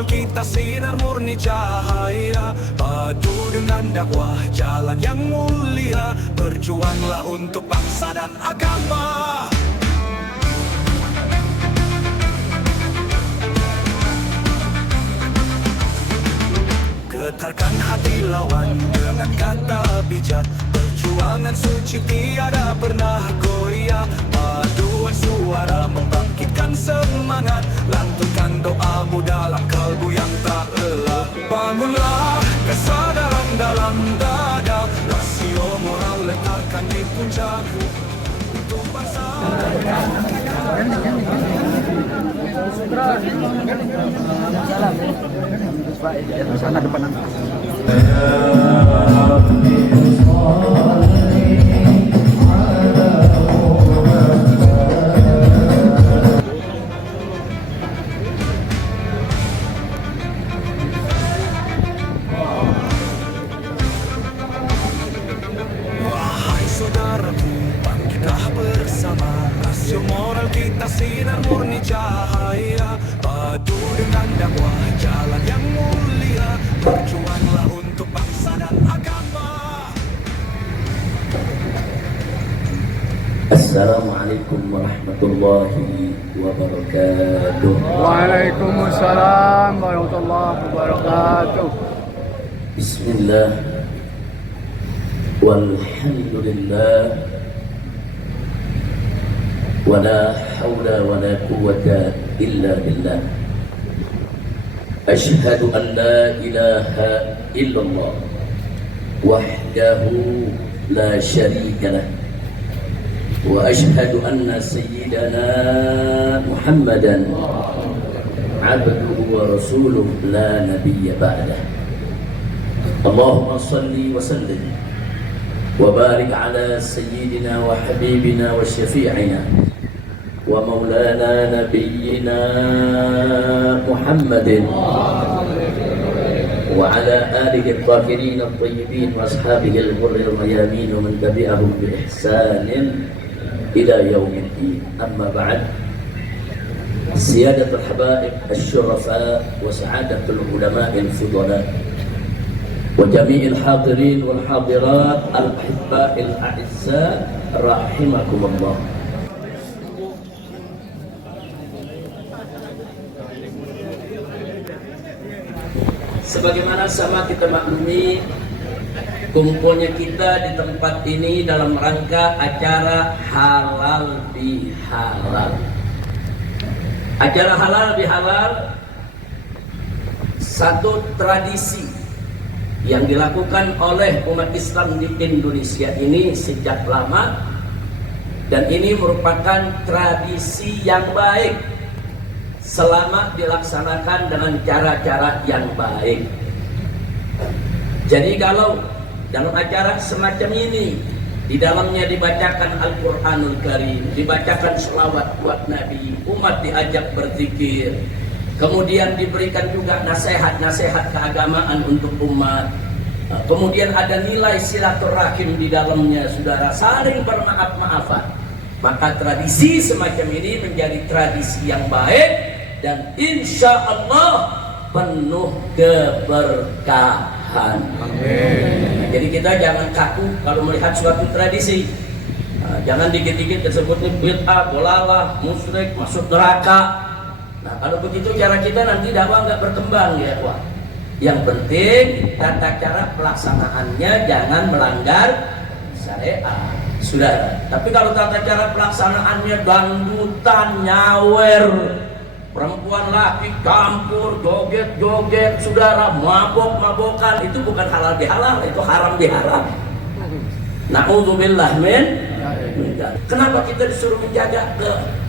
moral kita sinar murni cahaya, padu dengan dakwah jalan yang mulia. Berjuanglah untuk bangsa dan agama. Getarkan hati lawan dengan kata bijak. Perjuangan suci tiada pernah goyah. Paduan suara membangkitkan semangat. Lantunkan doamu dalam kalbu yang tak lelah. Bangunlah kesadaran dalam dada. Rasio moral letakkan di puncak untuk bangsa. Sana depan nanti. Wahai saudaraku, bangkitlah bersama. Rasio moral kita sinar murni cahaya, padu dengan dakwah jalan yang mulia. Berjuanglah untuk bangsa dan agama. Assalamualaikum warahmatullahi wabarakatuh. Waalaikumsalam warahmatullahi wabarakatuh. Bismillah walhamdulillah wala hawla wala quwwata illa billah. Ashhadu an la ilaha illallah wahdahu la syarika lah, wa ashhadu anna sayyidana Muhammadan abduhu wa rasuluh la nabiyya ba'dah. Allahumma salli wa sallim wa barik ala sayyidina wa habibina wa syafi'ina wa maulana nabiyyina Muhammadin wa ala alihi al-tahirin al-tayyibin wa ashabihi al-ghurri al-mayamin wa man tabi'ahum bi ihsanin ila yaumiddin. Amma ba'd. Siyadatul habaib asy-syurafa wa sa'adatul ulama al-fudala wa jami'il hadirin wal hadirat al-ahibba'il a'izza rahimakumullah. Sebagaimana sama kita maklumi, kumpulnya kita di tempat ini dalam rangka acara halal bihalal. Acara halal bihalal satu tradisi yang dilakukan oleh umat Islam di Indonesia ini sejak lama, dan ini merupakan tradisi yang baik selama dilaksanakan dengan cara-cara yang baik. Jadi kalau dalam acara semacam ini, di dalamnya dibacakan Al-Quranul Karim, dibacakan selawat buat Nabi, umat diajak berzikir, kemudian diberikan juga nasihat-nasihat keagamaan untuk umat, kemudian ada nilai silaturahim di dalamnya, saudara, saling bermaaf-maafan, maka tradisi semacam ini menjadi tradisi yang baik dan insya Allah penuh keberkahan. Amin. Jadi kita jangan kaku kalau melihat suatu tradisi. Jangan dikit-dikit tersebutnya bid'ah, dolalah, musyrik, masuk neraka. Nah, kalau begitu cara kita nanti dakwah nggak berkembang ya, wah. Yang penting tata cara pelaksanaannya jangan melanggar syariat, saudara. Tapi kalau tata cara pelaksanaannya dangdutan, nyawer, perempuan laki campur, joget-joget, saudara, mabok-mabokan, itu bukan halal bihalal, itu haram biharam. Na'udzubillah min. Kenapa kita disuruh menjaga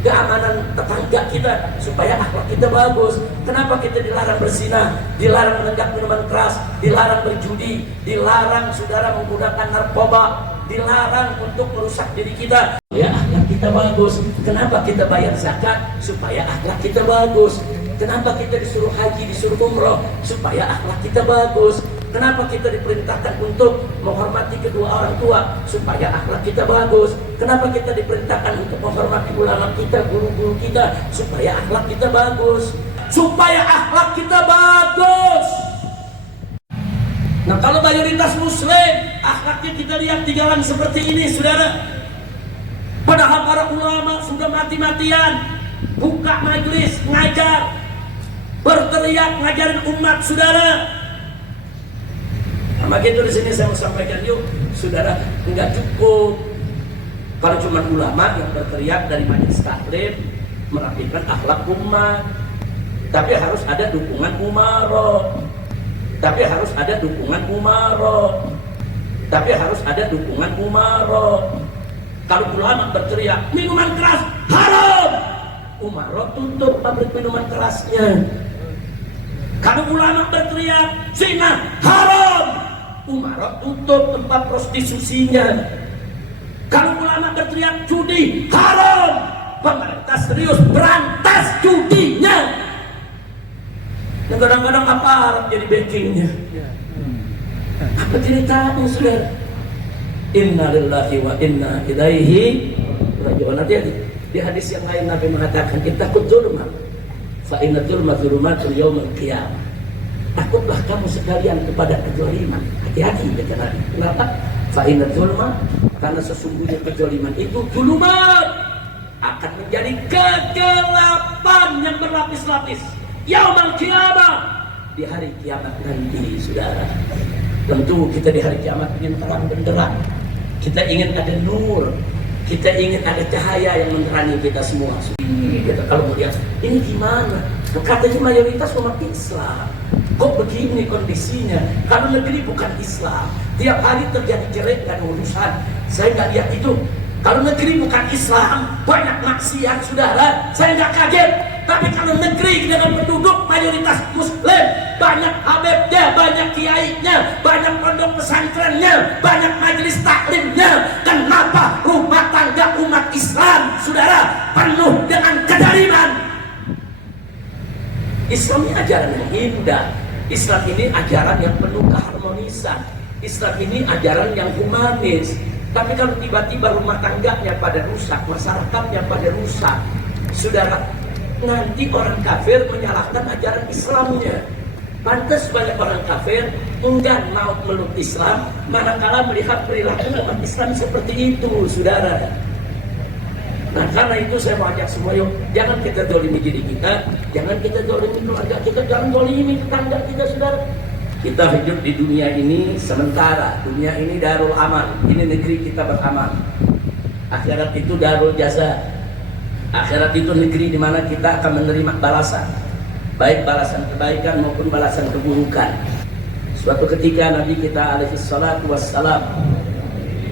keamanan tetangga kita supaya akhlak kita bagus? Kenapa kita dilarang berzina, dilarang menenggak minuman keras, dilarang berjudi, dilarang saudara menggunakan narkoba, dilarang untuk merusak diri kita? Ya, akhlak kita bagus. Kenapa kita bayar zakat? Supaya akhlak kita bagus. Kenapa kita disuruh haji, disuruh umroh? Supaya akhlak kita bagus. Kenapa kita diperintahkan untuk menghormati kedua orang tua? Supaya akhlak kita bagus. Kenapa kita diperintahkan untuk menghormati ulama kita, guru-guru kita? Supaya akhlak kita bagus. supaya akhlak kita bagus. Nah, kalau mayoritas muslim akhlaknya kita lihat di jalan seperti ini, saudara, padahal para ulama sudah mati-matian buka majelis, ngajar, berteriak, ngajarin umat, saudara. Nah, maka itu di sini saya mau sampaikan, yuk saudara, enggak cukup kalau cuma ulama yang berteriak dari majelis taklim merapikan akhlak umat, tapi harus ada dukungan umaro, tapi harus ada dukungan umaro, tapi harus ada dukungan umaro. Kalau ulama berteriak minuman keras haram, umaro tutup pabrik minuman kerasnya. Kalau ulama berteriak zina haram, umaro tutup tempat prostitusinya. Kalau ulama berteriak judi haram, pemerintah serius berantas judinya. Dan kadang-kadang aparat jadi backingnya. Apa ceritanya, saudara? Inna lillahi wa inna ilaihi raji'un. Hati-hati. Di hadis yang lain Nabi mengatakan, ittaqud dzulma fa inna dzulma dzulumatul yaumil qiyamah. Takutlah kamu sekalian kepada kezaliman. Hati-hati, kata Nabi. Kenapa? Fa inna dzulma, karena sesungguhnya kezaliman itu dzulumat, akan menjadi kegelapan yang berlapis-lapis. Yaumul qiyamah, di hari kiamat nanti, saudara. Tentu kita di hari kiamat ingin terang benderang. Kita ingin ada nur, kita ingin ada cahaya yang menerangi kita semua. Kita kalau melihat ini gimana? Katanya mayoritas umat Islam, kok begini kondisinya? Kalau negeri bukan Islam, tiap hari terjadi kerikan urusan. Saya nggak lihat itu. Kalau negeri bukan Islam, banyak maksiat, saudara. Saya nggak kaget. Tapi kalau negeri dengan penduduk mayoritas Muslim, banyak habibnya, banyak kiainya, banyak pondok pesantrennya, banyak majelis taklimnya, kenapa rumah tangga umat Islam, saudara, penuh dengan kezaliman? Islam ini ajaran yang indah. Islam ini ajaran yang penuh keharmonisan. Islam ini ajaran yang humanis. Tapi kalau tiba-tiba rumah tangganya pada rusak, masyarakatnya pada rusak, saudara, nanti orang kafir menyalahkan ajaran Islamnya. Pantas banyak orang kafir enggan mau meluk Islam manakala melihat perilaku umat Islam seperti itu, saudara. Nah, karena itu saya mau ajak semua, yuk, jangan kita dolimi diri kita, jangan kita dolimi keluarga kita, jangan dolimi tetangga kita, saudara. Kita hidup di dunia ini sementara. Dunia ini darul amal, ini negeri kita beramal. Akhirat itu darul jaza. Akhirat itu negeri di mana kita akan menerima balasan, baik balasan kebaikan maupun balasan keburukan. Suatu ketika Nabi kita alaihi salatu wassalam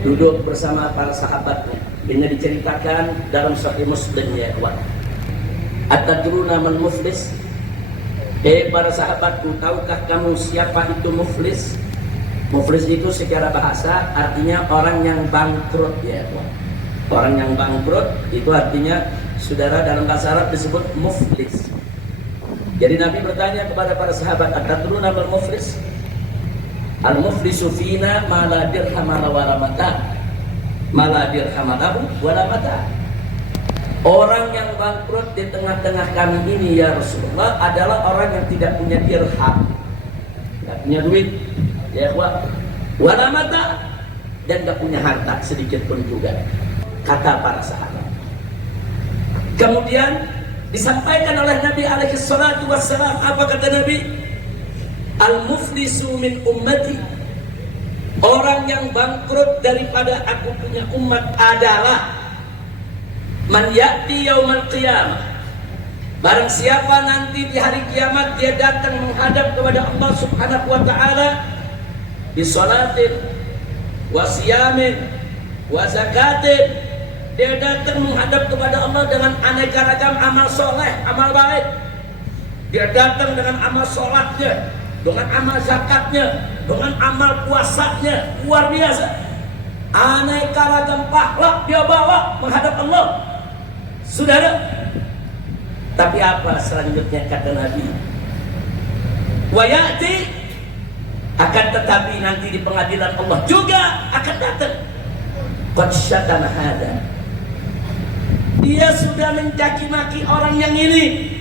duduk bersama para sahabatnya. Ini diceritakan dalam Sahih Muslim, ya kawan. Atadruna man muflis? Para sahabatku, tahukah kamu siapa itu muflis? Muflis itu secara bahasa artinya orang yang bangkrut, ya kawan. Orang yang bangkrut itu artinya, saudara, dalam bahasa Arab disebut muflis. Jadi Nabi bertanya kepada para sahabat, atadruna man muflis? Al-muflisu fina ma la dirham wala mata, ma la dirham wala mata. Orang yang bangkrut di tengah-tengah kami ini, ya Rasulullah, adalah orang yang tidak punya dirham, tidak punya duit, ya wala mata, dan tidak punya harta sedikit pun juga, kata para sahabat. Kemudian disampaikan oleh Nabi alaihi salatu wassalam, apa kata Nabi? Al-muflisu min ummati, orang yang bangkrut daripada aku punya umat adalah man ya'ti yaumal qiyamah, barang siapa nanti di hari kiamat dia datang menghadap kepada Allah subhanahu wa ta'ala di salatin wa siyamin wa zakatin. Dia datang menghadap kepada Allah dengan aneka ragam amal soleh, amal baik. Dia datang dengan amal sholatnya, dengan amal zakatnya, dengan amal puasanya, luar biasa. Aneka ragam pahala dia bawa menghadap Allah, saudara. Tapi apa selanjutnya kata Nabi? Wa ya'ti, akan tetapi nanti di pengadilan Allah juga akan datang. Qad syatama hada, dia sudah mencaci maki orang yang ini.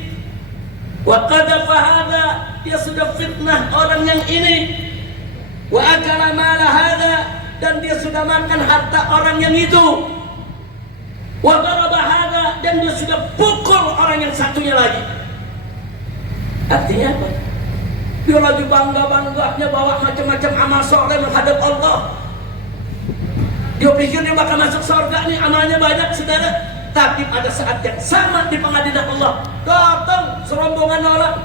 Wa qadhafa hadza, dia sudah fitnah orang yang ini. Wa akala mala hadza, dan dia sudah makan harta orang yang itu. Wa daraba hadza, dan dia sudah pukul orang yang satunya lagi. Artinya apa? Dia lagi bangga-bangganya bawa macam-macam amal soleh menghadap Allah. Dia pikir dia bakal masuk surga nih, amalnya banyak saudara. Tapi pada saat yang sama di pengadilan Allah, datang serombongan orang.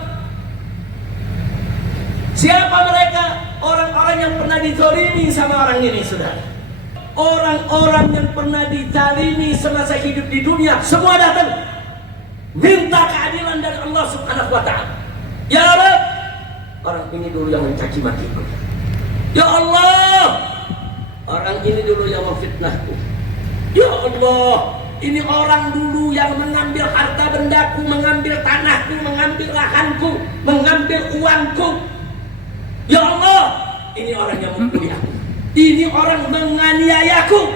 Siapa mereka? Orang-orang yang pernah dizalimi sama orang ini, saudara. Orang-orang yang pernah dizalimi semasa hidup di dunia, semua datang minta keadilan dari Allah Subhanahu wa Ta'ala. Ya Rabb, orang ini dulu yang mencaci makiku. Ya Allah, orang ini dulu yang memfitnahku. Ya Allah, ini orang dulu yang mengambil harta bendaku, mengambil tanahku, mengambil lahanku, mengambil uangku. Ya Allah, ini orang yang memukuli aku. Ini orang menganiayaku.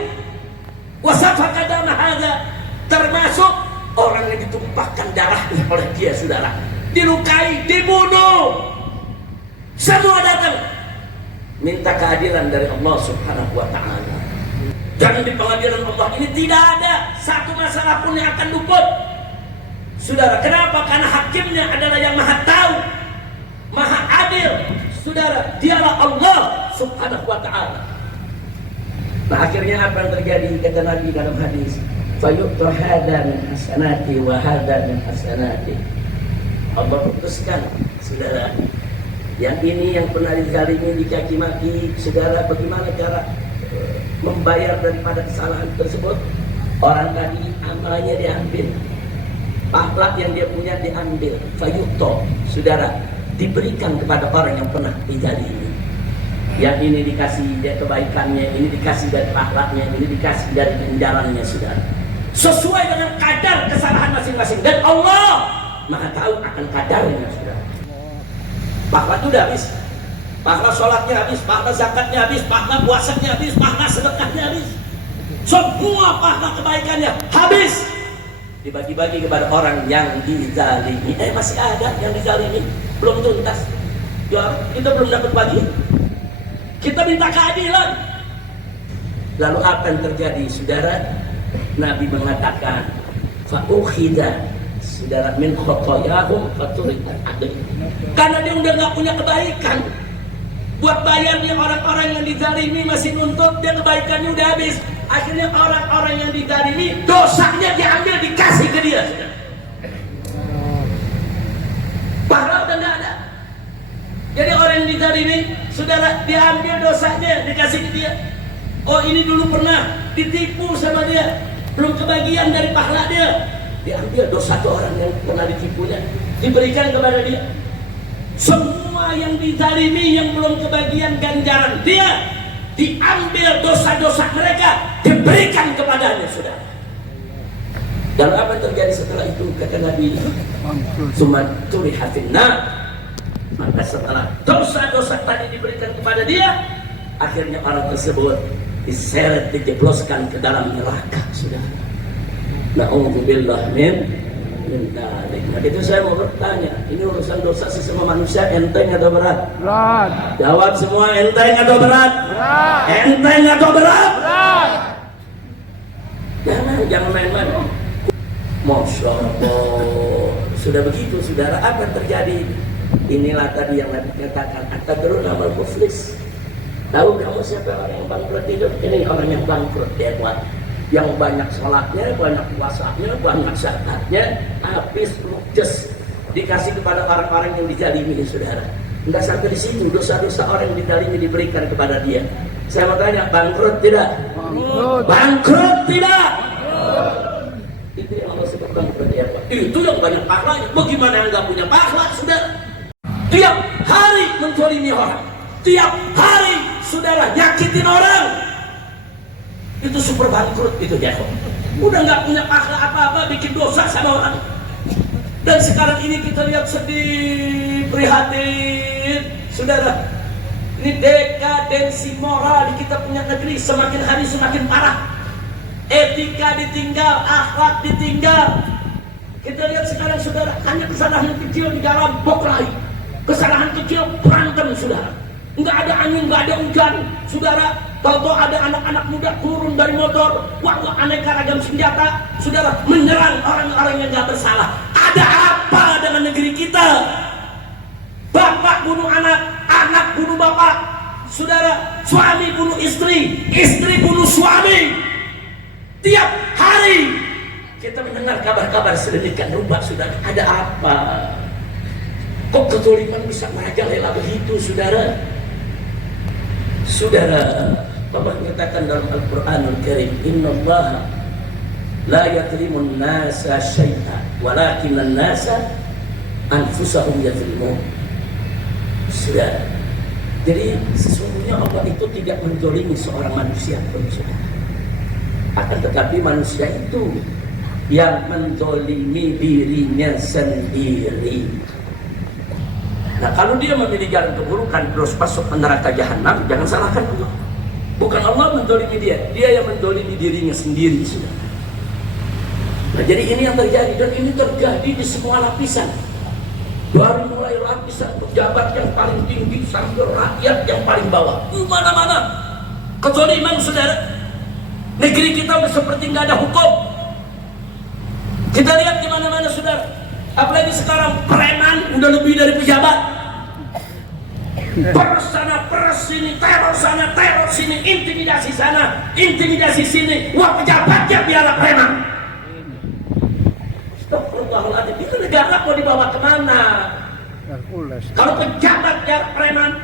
Wasafaka dama hadza, termasuk orang yang ditumpahkan darahnya oleh dia, saudara. Dilukai, dibunuh. Semua datang minta keadilan dari Allah Subhanahu wa Ta'ala. Dan di pengadilan Allah ini tidak ada satu masalah pun yang akan luput, saudara. Kenapa? Karena hakimnya adalah yang maha tahu, maha adil, saudara. Dialah Allah Subhanahu wa Ta'ala. Nah, akhirnya apa yang terjadi? Kata Nabi dalam hadis, fayu'ta hadza min hasanati wa hadza min hasanati. Allah putuskan, saudara, yang ini yang pernah dizalimi, dicaci maki, saudara, bagaimana cara membayar daripada kesalahan tersebut? Orang tadi amalnya diambil, pahala yang dia punya diambil, fayu'ta, saudara, diberikan kepada orang yang pernah dizalimi. Yang ini dikasih dari kebaikannya, ini dikasih dari pahalanya, ini dikasih dari ganjarannya, saudara. Sesuai dengan kadar kesalahan masing-masing, dan Allah maha tahu akan kadarnya, saudara. Pahala itu udah habis, pahala sholatnya habis, pahala zakatnya habis, pahala puasanya habis, pahala sedekahnya habis, semua pahala kebaikannya habis, dibagi-bagi kepada orang yang dizalimi. Masih ada yang dizalimi, belum tuntas. Ya, kita belum dapat bagi. Kita minta keadilan. Lalu apa yang terjadi, saudara? Nabi mengatakan, fa'ukhidha, saudara, min khotoyahum faturikat adil. Karena dia udah gak punya kebaikan buat bayarnya orang-orang yang dizalimi, masih nuntut, dia kebaikannya udah habis. Akhirnya orang-orang yang dizalimi, dosanya diambil, dikasih ke dia, saudara. Pahala udah gak ada. Jadi orang yang dizalimi, saudara, diambil dosanya, dikasih ke dia. Oh, ini dulu pernah ditipu sama dia, belum kebagian dari pahala dia, diambil dosa tuh orang yang pernah ditipunya, diberikan kepada dia. Semua yang dizalimi yang belum kebagian ganjaran dia, diambil dosa-dosa mereka, diberikan kepadanya, saudara. Dan apa yang terjadi setelah itu? Kata Nabi, sumaturi hafinna, maka setelah dosa-dosa tadi diberikan kepada dia, akhirnya orang tersebut diseret, dijebloskan ke dalam neraka, saudara. Na'udzubillah min dalik. Nah, itu saya mau bertanya, ini urusan dosa sesama manusia enteng atau berat? Berat. Jawab semua, enteng atau berat? Berat. Enteng atau berat? Berat. Jangan main-main. Masya Allah. Sudah begitu, saudara, apa yang terjadi? Inilah tadi yang Nabi katakan, atadruna mal muflis. Tahu kamu siapa orang yang bangkrut hidup? Ini orang yang bangkrut, dia kuat. Yang banyak sholatnya, banyak puasanya, banyak zakatnya, habis ludes dikasih kepada orang-orang yang dizalimi, saudara. Enggak sampai di situ, dosa-dosa orang yang dizalimi diberikan kepada dia. Saya mau tanya, bangkrut tidak? Bangkrut. Bangkrut tidak? Itu yang Allah sebut bangkrut, ya Pak. Itu yang banyak pahalanya. Bagaimana yang nggak punya pahala, saudara? Tiap hari menzalimi orang, tiap hari, saudara, nyakitin orang. Itu super bangkrut itu ya. Udah nggak punya pahala apa-apa, bikin dosa sama orang. Dan sekarang ini kita lihat sedih, prihatin, saudara. Ini dekadensi moral di kita punya negeri semakin hari semakin parah. Etika ditinggal, akhlak ditinggal. Kita lihat sekarang saudara, hanya kesalahan kecil di dalam berkelahi, kesalahan kecil berantem saudara. Nggak ada angin, nggak ada hujan saudara. Kalau ada anak-anak muda turun dari motor, wah aneka ragam senjata, saudara, menyerang orang-orang yang nggak bersalah. Ada apa dengan negeri kita? Bapak bunuh anak, anak bunuh bapak, saudara, suami bunuh istri, istri bunuh suami. Tiap hari kita mendengar kabar-kabar sedemikian rupa, saudara. Ada apa? Kok kezaliman bisa merajalela begitu, saudara? Saudara, Allah menyatakan dalam Al-Quranul Karim, Innallaha la yadlimun nasa syai'an walakinan nasa anfusahum yadlimun. Saudara, jadi sesungguhnya Allah itu tidak menzalimi seorang manusia pun, saudara. Akan tetapi manusia itu yang menzalimi dirinya sendiri. Nah, kalau dia memilih jalan keburukan terus masuk ke neraka jahanam, jangan salahkan Allah. Bukan Allah menzalimi dia, dia yang menzalimi dirinya sendiri, saudara. Nah, jadi ini yang terjadi, dan ini terjadi di semua lapisan. Dari mulai lapisan pejabat yang paling tinggi sampai rakyat yang paling bawah, di mana-mana kezaliman, saudara. Negeri kita udah seperti nggak ada hukum. Kita lihat di mana-mana, saudara. Apalagi sekarang preman udah lebih dari pejabat. Peres sana, peres sini, teror sana, teror sini, intimidasi sana, intimidasi sini. Wah, pejabatnya biarlah preman. Astagfirullahaladzim, itu negara mau dibawa kemana? Kalau pejabat ya preman,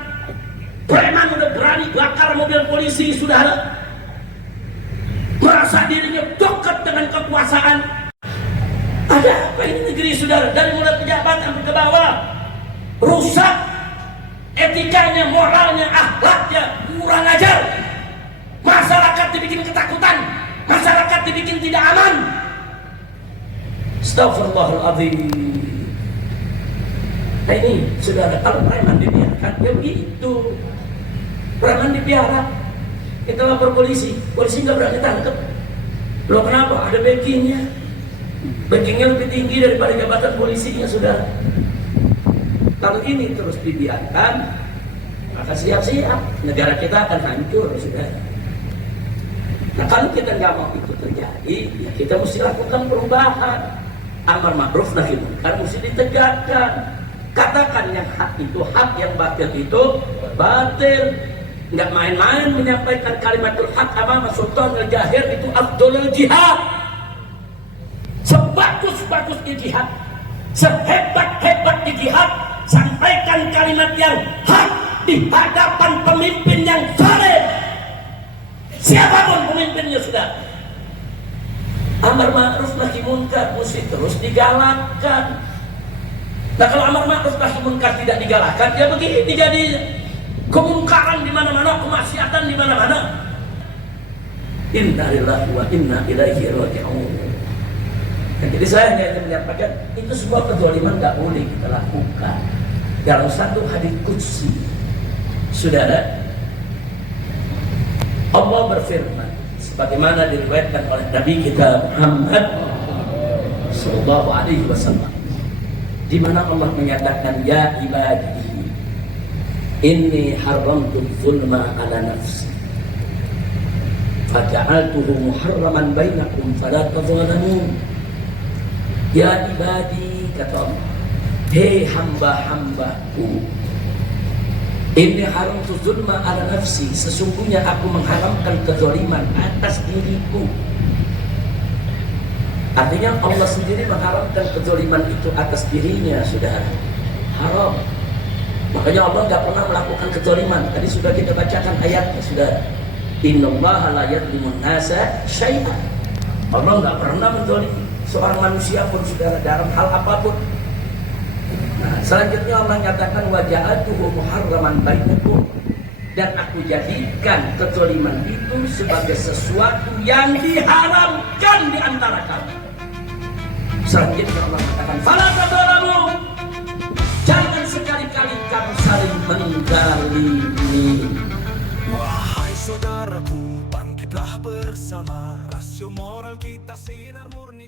preman udah berani bakar mobil polisi, saudara. Merasa dirinya dekat dengan kekuasaan. Ada apa ini negeri, saudara? Dari mulai pejabat sampai ke bawah, rusak etikanya, moralnya, akhlaknya, kurang ajar. Masyarakat dibikin ketakutan, masyarakat dibikin tidak aman. Astagfirullahaladzim. Nah ini, saudara, kalau preman dibiarkan, ya begitu. Preman dipiara, kita lapor polisi, polisi nggak berani tangkap. Loh kenapa? Ada backingnya. Backingnya lebih tinggi daripada jabatan polisinya, saudara. Kalau ini terus dibiarkan, maka siap-siap negara kita akan hancur, saudara. Nah, kalau kita nggak mau itu terjadi, ya kita mesti lakukan perubahan. Amar ma'ruf nahi munkar mesti ditegakkan. Katakan yang hak itu hak, yang batil itu batil. Nggak main-main menyampaikan kalimatul hak amama sultanul jahir, itu afdhalul jihad. Sebagus-bagusnya jihad, sehebat-hebatnya jihad, sampaikan kalimat yang hak di hadapan pemimpin yang zalim. Siapapun pemimpinnya, sudah. Amar ma'ruf nahi munkar mesti terus digalakkan. Nah, kalau amar ma'ruf nahi munkar tidak digalakkan, ya begini jadi kemungkaran di mana-mana, kemaksiatan di mana-mana. Inna lillahi wa inna ilaihi raji'un. Jadi saya hanya menyampaikan itu sebuah kezaliman nggak boleh kita lakukan. Dalam satu hadits qudsi, saudara, Allah berfirman sebagaimana diriwayatkan oleh Nabi kita Muhammad sallallahu alaihi wasallam, di mana Allah menyatakan, ya ibadi inni haramtu dzulma ala nafsi faja'altuhu muharraman bainakum fala tadzalamu. Ya ibadi, kata Allah, hei hamba-hambaku, ini haramtu dzulma ala nafsi, sesungguhnya aku mengharamkan kezaliman atas diriku. Artinya Allah sendiri mengharamkan kezaliman itu atas dirinya, saudara. Haram. Makanya Allah nggak pernah melakukan kezaliman. Tadi sudah kita bacakan ayatnya, saudara. Innallaha la yadlimun nasa syai'an. Allah nggak pernah menzalimi seorang manusia pun, saudara, dalam hal apapun. Nah, selanjutnya Allah nyatakan waja'atuhu muharraman bainakum, dan aku jadikan kezaliman itu sebagai sesuatu yang diharamkan di antara kamu. Selanjutnya Allah katakan fala tadzalamu, jangan sekali-kali kamu saling menzalimi. Wahai saudaraku, bangkitlah bersama, rasio moral kita sinar murni.